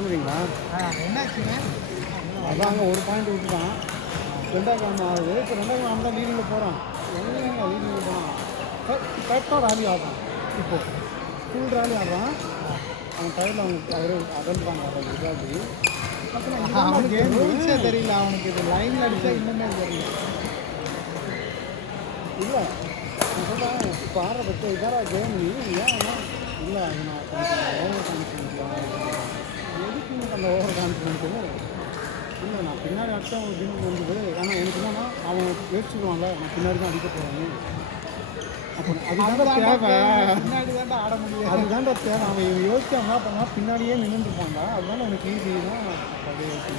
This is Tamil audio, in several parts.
கிளம்புறீங்களா? என்னாச்சுங்க? அதாங்க ஒரு பாயிண்ட் விட்டுட்டான். 2ஆம் கிழமை ஆகுது. இப்போ 2ஆம் கிழமை தான் லீடிங்கில் போகிறான். எங்கேங்க லீடிங்கில் போகிறான்? கரெக்டாக ரேலி ஆடுறான். இப்போது ஃபுல் ரேலி ஆடுறான். அவன் டயரில் அவனுக்கு அவரே அகழ்ந்தாங்க அவன் இதாகி. அவனுக்கு ரூல்ஸே தெரியல. அவனுக்கு இது லைனில் அடித்தா இன்னுமே தெரியல. இல்லை நான் சொல்கிறேன், இப்போ ஆடுற பற்றி இதாரா கேம் நீ ஏன் இல்லை அது நான் ஓவர் கான்ஃபிடென்ட் எதுக்கு எனக்கு அந்த ஓவர் கான்ஃபிடென்ட்டு இல்லை நான் பின்னாடி அடித்தா அவனுக்கு கேம் வந்தது. ஆனால் எனக்கு என்னன்னா அவன் யோசிச்சுக்குவான்ல நான் பின்னாடி தான் அடிக்க போகிறேன்னு. அப்போ அதுதான்டா தேவை. பின்னாடி தாண்டா ஆட முடியும். அதுதான்டா தேவை. அவன் இவன் யோசிச்சு அவன் என்ன பண்ணால் பின்னாடியே நின்றுருப்பான்டா. அதுதானே எனக்கு ஈஸினா அதே யோசிச்சு.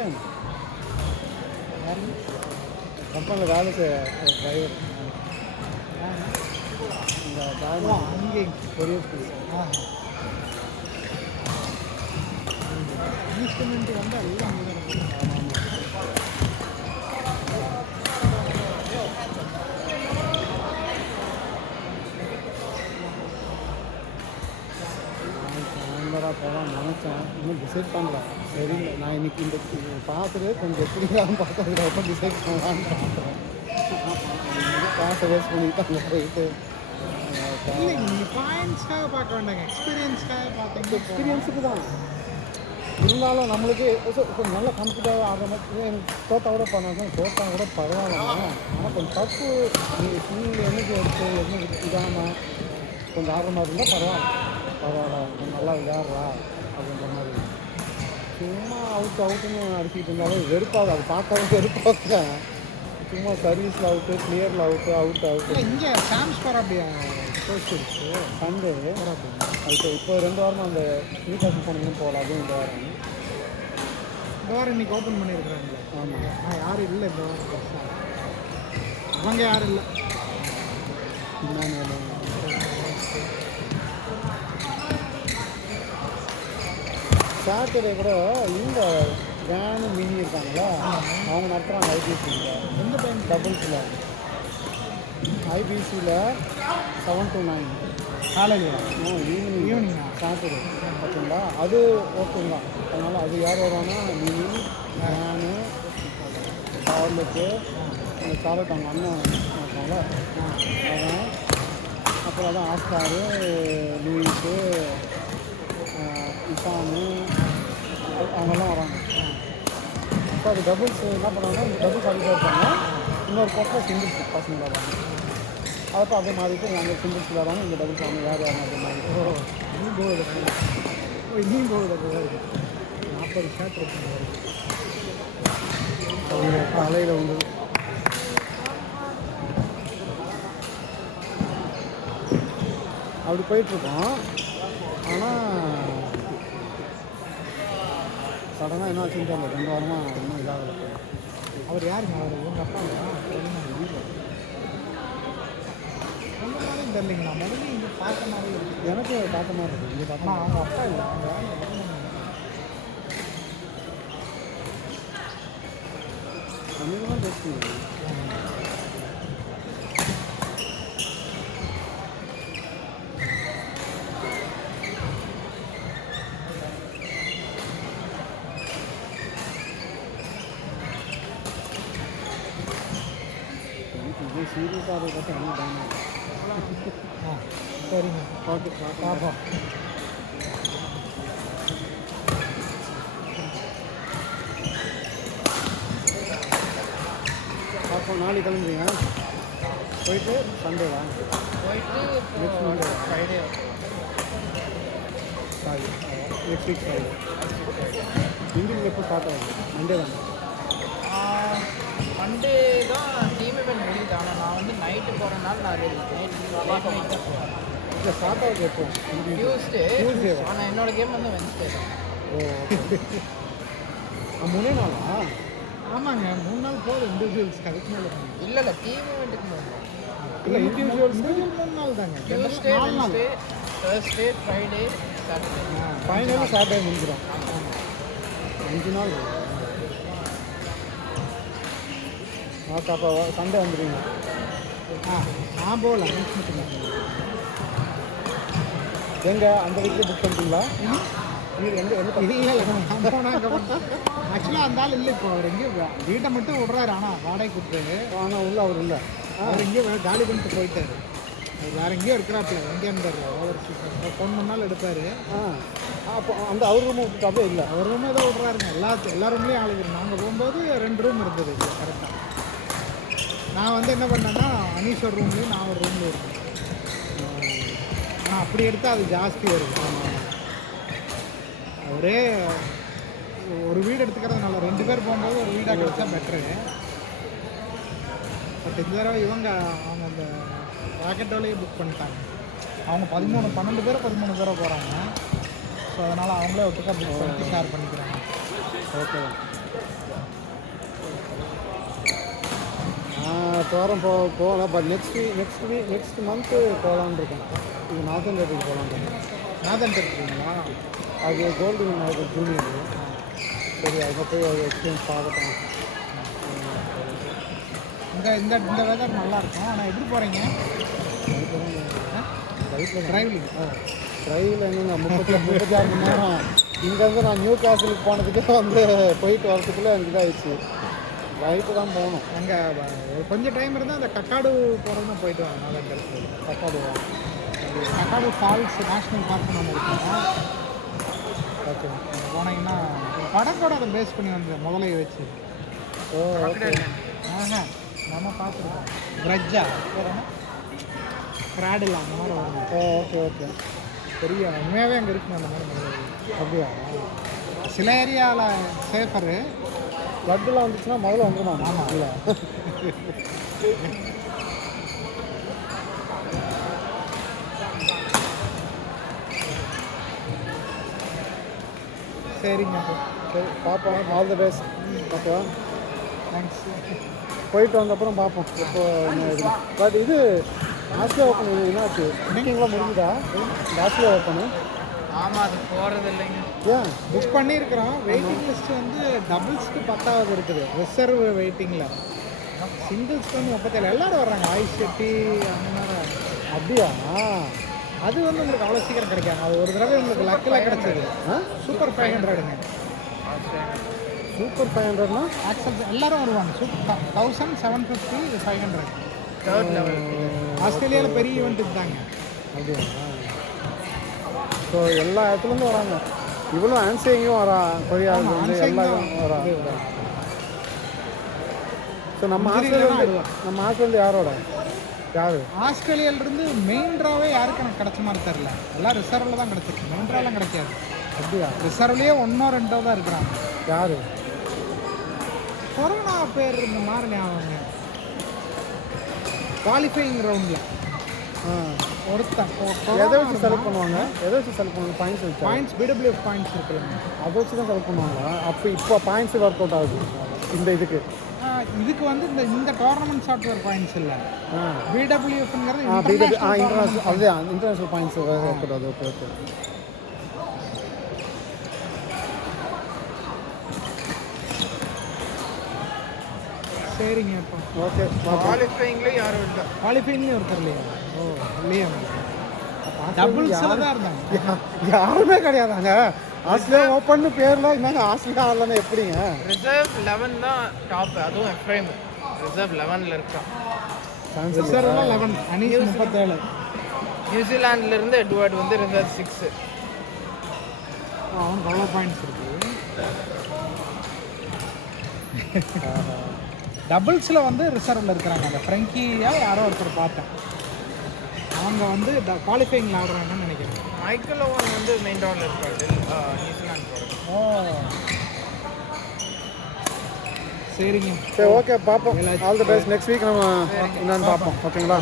ஏன் கம்பெனியில் வேலை செய்ய டிரைவர் இந்த அங்கே கொரியர் ஸ்கூல் இன்ஸ்ட்ருமெண்ட் வந்து எல்லாம் போகலாம் நினச்சேன். இன்னும் டிசைட் பண்ணல. சரி நான் இன்னைக்கு இந்த பார்த்துட்டு கொஞ்சம் எப்படிலாம் பார்த்ததுக்கப்புறம் டிசைட் பண்ணலான்னு பார்க்குறேன். காசை வேஸ்ட் பண்ணிட்டு அங்கே போயிட்டு நீங்கள் பாயிண்ட்ஸ்க்காக பார்க்க வேண்டாங்க, எக்ஸ்பீரியன்ஸ்க்காக பார்த்தீங்க. எக்ஸ்பீரியன்ஸுக்கு தான் இருந்தாலும் நம்மளுக்கு கொஞ்சம் நல்ல கம்ஃபர்டபுளாக ஆடுற மாதிரி. எனக்கு தோட்டா கூட பண்ணாலும் தோட்டா கூட பரவாயில்ல. ஆனால் கொஞ்சம் டஃப்பு ஃபுல் எனர்ஜி எடுத்து எதுவும் இதாமல் கொஞ்சம் ஆடுற மாதிரி இருந்தால் பரவாயில்ல கொஞ்சம் நல்லா விளையாடுறா அப்படின்ற மாதிரி. சும்மா அவுட்டுன்னு அடிச்சுட்டு இருந்தாலே வெறுப்பாது. அது பார்த்தாவே வெறுப்பாக. சும்மா சர்வீஸில் அவுட்டு, கிளியரில் அவுட்டு இங்கே டிரான்ஸ்ஃபர் அப்படியா போயிடுச்சு சண்டே அதுக்கு இப்போ 2 வாரமாக அந்த நியூகாசல் போனீங்கன்னு போகல. அதுவும் இந்த வாரம் இந்த வாரம் இன்னைக்கு ஓப்பன் பண்ணியிருக்கிறாங்களே. ஆமாம் யாரும் இல்லை இந்த வாரம். அவங்க யாரும் இல்லை. சாட்டர்டே கூட இந்த வேனு மினி இருக்காங்களா அவங்க நடத்துகிறாங்க ஐபிசியில். எந்த டைம்? டபுள்ஸில் ஐபிசியில் 7 to 9 காலையில் ஈவினிங் சாட்டர்டே ஓகேங்களா. அது ஓகேங்களா. அதனால் அது யார் வருவாங்கன்னா மினி வேனு சார்லெட்டு அந்த சார்லெட் அவங்க அண்ணன் இருக்காங்களா அதான். அப்புறம் அதான் ஆஸ்காரு, லூயிஸு, இசானு அவங்கெல்லாம் வராங்க. இப்போ அது டபுள்ஸ் என்ன பண்ணுவாங்கன்னா இந்த டபுள்ஸ் அடிக்க இருப்பாங்க. இன்னொரு பக்கம் சிங்கிள்ஸ் பசங்க விளாடுவாங்க. அதப்போ அப்படியே மாறிட்டு நாங்கள் சிங்கிள்ஸ் விளாடுவாங்க. இந்த டபுள்ஸ் அவங்க வேறு யாரும் அப்படி மாதிரி. இன்னும் போகுது 40 ஷாட் இருக்குங்க. அவங்க தலையில் வந்து அப்படி போயிட்டுருக்கோம். ஆனால் சடனாக என்ன ஆச்சுன்னு தெரியல. 2 வாரமாக இன்னும் இதாகலை. அவர் யாருங்க? அவர் உங்கள் அப்பா இல்லையா? உங்க மாதிரியும் தெரியலைங்க. நான் முதல்ல இங்கே பார்த்த மாதிரி இருக்கு. எனக்கு பார்த்த மாதிரி இருக்குது. இங்கே பார்த்தா அவங்க அப்பா இல்லை. அவங்க தமிழ் தான் பேசுங்க. இது சீரியஸாக இருக்கிறது ரொம்ப பயமாக இருக்குது. சரிங்க. ஓகே பார்ப்போம். பார்ப்போம். நாளைக்கு கிளம்புறீங்க? போயிட்டு சண்டேவா? போயிட்டு next Monday Friday sorry next week Friday. இந்தியில் எப்போ ஸ்டார்ட் ஆகுது? மண்டே தானே? மண்டே தான் டீம் இவெண்ட் முடியுது. ஆனால் நான் வந்து நைட்டு போகிறனால நான் நைட்டு போவேன். இல்லை ஸ்டார்ட் ஆகுது எப்போ டியூஸ்டே Tuesday. ஆனால் என்னோட கேம் வந்து வென்ஸ்டே தான். ஓ மூணே நாளா? ஆமாங்க 3 நாள் போதும் இண்டிவிஜுவல்ஸ்க்கு, அதுக்கு மேலே இல்லை டீம் ஈவெண்ட்டுக்கு போகணும். இல்லை இண்டிவிஜுவல்ஸ் 3 நாள் தாங்க. டியூஸ்டே 4 நாள். Wednesday Thursday Friday Saturday. ஃபைனலாக சாட்டர்டே முடிஞ்சிடும். 5 நாள். ஓகே அப்போ சண்டே வந்துடுவீங்க. நான் போகல, அனௌன்ஸ்மெண்ட் எங்க அந்த வீட்டில் புக் பண்ணிட்டீங்களா? நீங்கள் எங்கே எங்கே ஆக்சுவலாக அந்த ஆள் இல்லை. இப்போ அவர் எங்கேயும் வீட்டை மட்டும் விடுறாரு, ஆனால் வாடகை கொடுத்தாரு. ஆனால் உள்ள அவர் இல்லை. அவர் எங்கேயோ காலி பண்ணிட்டு போயிட்டாரு. அவர் வேறு எங்கேயோ இருக்கிறாப்புல, எங்கேன்னு தெரியல. அவர் ஃபோன் பண்ணாலும் எடுப்பார். அப்போ அந்த அவர் ரூம் விட்டுட்டாவே இல்லை. அவர் ரூமே ஏதோ விடுறாருங்க. எல்லா ரூம்லேயும் ஆளுங்க. நாங்கள் போகும்போது 2 ரூம் இருந்தது கரெக்டாக. நான் வந்து என்ன பண்ணேன்னா அனீஸ்வர் ரூம்லேயும் நான் ஒரு ரூம்லேயும் இருந்தேன். ஆனால் அப்படி எடுத்தால் அது ஜாஸ்தி வருது. அவரே ஒரு வீடு எடுத்துக்கிறதுனால 2 பேர் போகும்போது ஒரு வீடாக கிடச்சா பெட்ரு. பட் இந்த தடவை அவங்க அந்த ராக்கெட்டோலேயே புக் பண்ணிட்டாங்க. அவங்க 12 பேர் போகிறாங்க. ஸோ அதனால் அவங்களே ஒட்டுக்கா புக் பண்ணிட்டு ஷேர் பண்ணிக்கிறாங்க. ஓகே வாரம் போகலாம். பட் நெக்ஸ்ட் மந்த்து போகலான்னு இருக்கேன். இது நார்த்தன் டேட்டுக்கு போகலான்னு இருக்கேன். நாதன் இருக்குங்களா? அது கோல்டு அது ஜூனியர். சரி அங்கே போய் அது எக்ஸ்பீரியன்ஸ் பார்க்கட்டும். இந்த வெதர் நல்லாயிருக்கும். ஆனால் எப்படி போகிறீங்க? ட்ரைவ்லிங். ட்ரைவில் என்னங்க 36 மணி நேரம். இங்கேருந்து நான் நியூ காசிலுக்கு போனதுக்கு வந்து போயிட்டு வரதுக்குள்ளே எனக்கு இதாகிடுச்சு. ரைட்டு தான் போகணும். அங்கே கொஞ்சம் டைம் இருந்தால் அந்த கக்காடு போகிறதுனா போயிட்டு வாங்க. நல்லா இருக்குது. கக்காடு ஃபால்ஸ் நேஷ்னல் பார்க்னு ஒன்று இருக்குங்க. ஓகே அங்கே போனீங்கன்னா படம் கூட அதை பேஸ் பண்ணி வந்து முதலையை வச்சு. ஓகே நம்ம பார்த்துருக்கோம். பிரஜ்ஜா கிராடில் அந்த மாதிரி வரும். ஓகே பெரிய உண்மையாகவே அங்கே இருக்குங்க அந்த மாதிரி முதலை. அப்படியா? சில ஏரியாவில் சேஃபரு. ஃப்ளட்டெலாம் வந்துச்சுன்னா முதல்ல வந்துடும். ஆமாம். இல்லை சரிங்க. சரி பார்ப்போம். All the best. ஓகேவா? தேங்க்ஸ். போயிட்டு வந்தப்புறம் பார்ப்போம் எப்போ என்ன. பட் இது ஆஸ்திரேலியா ஓப்பன் என்னாச்சு? புக்கிங்லாம் முடிஞ்சுதா? இந்த ஆஸ்திரேலியா ஓப்பனு? ஆமாம் அது போகிறது இல்லைங்க. ஏன் புக் பண்ணியிருக்கிறோம். வெயிட்டிங் லிஸ்ட் வந்து டபுள்ஸ்க்கு 10வது இருக்குது. ரிசர்வ் வெயிட்டிங்கில். சிங்கிள்ஸ்க்கு வந்து 37. எல்லோரும் வர்றாங்க. ஆயுஷ் ஷெட்டி அந்த மாதிரி. அப்படியா? அது வந்து உங்களுக்கு அவ்வளோ சீக்கிரம் கிடைக்காது. அது ஒரு தடவை உங்களுக்கு லக்கில் கிடச்சிது. சூப்பர் 500ங்க. சூப்பர் 500னா ஆக்சல் எல்லோரும் வருவாங்க. 1750 500. Third level. ஆஸ்திரேலியாவில் பெரிய ஈவெண்ட் இதுதாங்க. அப்படியா? ஸோ எல்லா இடத்துலேருந்து வராங்க. இவ்வளோ ஆன்சையும் வரா. கொரியாவிலேருந்து எல்லாரும் வரா. ஸோ நம்ம ஆஸ்திரேலியா யாரோட ஆஸ்திரேலியாவிலிருந்து மெயின் ட்ராவே யாருக்கு எனக்கு கிடைச்ச மாதிரி தெரில. எல்லாம் ரிசர்வில் தான் கிடச்சிருக்கு. மெயின் ட்ராவெலாம் கிடைக்காது. அப்படியா? ரிசர்வ்லேயே 1-2 தான் இருக்கிறாங்க. யார்? கொரோனா பேர் இந்த மாதிரி ஞாபகங்க. குவாலிஃபையிங் ரவுண்டில் ஒருத்தன் எதை வச்சு செலக்ட் பண்ணுவாங்க? பாயிண்ட்ஸ் வச்சு. பாயிண்ட்ஸ் பிடபிள்யூஎஃப் பாயிண்ட்ஸ் இருக்குல்லைங்க, அதை வச்சு தான் செலக்ட் பண்ணுவாங்களா? அப்போ இப்போ பாயிண்ட்ஸ் ஒர்க் அவுட் ஆகுது இந்த இதுக்கு வந்து இந்த டோர்னமெண்ட் சாஃப்ட்வேர் பாயிண்ட்ஸ் இல்லை. பிடபிள்யூஎஃப்ங்கிறது இன்டர்நேஷனல். அதுதான் இன்டர்நேஷனல் பாயிண்ட்ஸ் ஒர்க் அவுட் ஆகுது. ஓகே சரிங்க. இப்போ ஓகே. குவாலிஃபைங்லேயும் யாரும் இல்லை. குவாலிஃபைங்லேயும் ஒருத்தர் இல்லையா? இல்லையா? டபுள்ஸில் தான் இருந்தாங்க. யாருமே கிடையாதாங்க. ஆஸ்திரேலியா ஓப்பன் பேரில் என்னங்க ஆஸ்திரேலியா ஆடலன்னா எப்படிங்க? ரிசர்வ் 11 தான் டாப். அதுவும் எஃப்ரைம் ரிசர்வ் 11ல் இருக்கான். ரிசர்வ்லாம் 11, அனீஸ் 37. நியூசிலாண்டிலிருந்து எட்வர்ட் வந்து ரிசர்வ் 6. அவனுக்கு அவ்வளோ பாயிண்ட்ஸ் இருக்குது. டபுள்ஸில் வந்து ரிசர்வில் இருக்கிறாங்க. அந்த ஃப்ரெங்கியாக யாரோ ஒருத்தர் பார்த்தேன். அவங்க வந்து குவாலிஃபைங்கில் ஆடுறாங்கன்னு நினைக்கிறேன். மைக்கேல் ஓவன் வந்து மெயின் ரவுண்டில் இருக்காரு நியூசிலாந்து. சரிங்க. சரி ஓகே பார்ப்போம். All the best. Next week நம்ம என்னன்னு பார்ப்போம். ஓகேங்களா?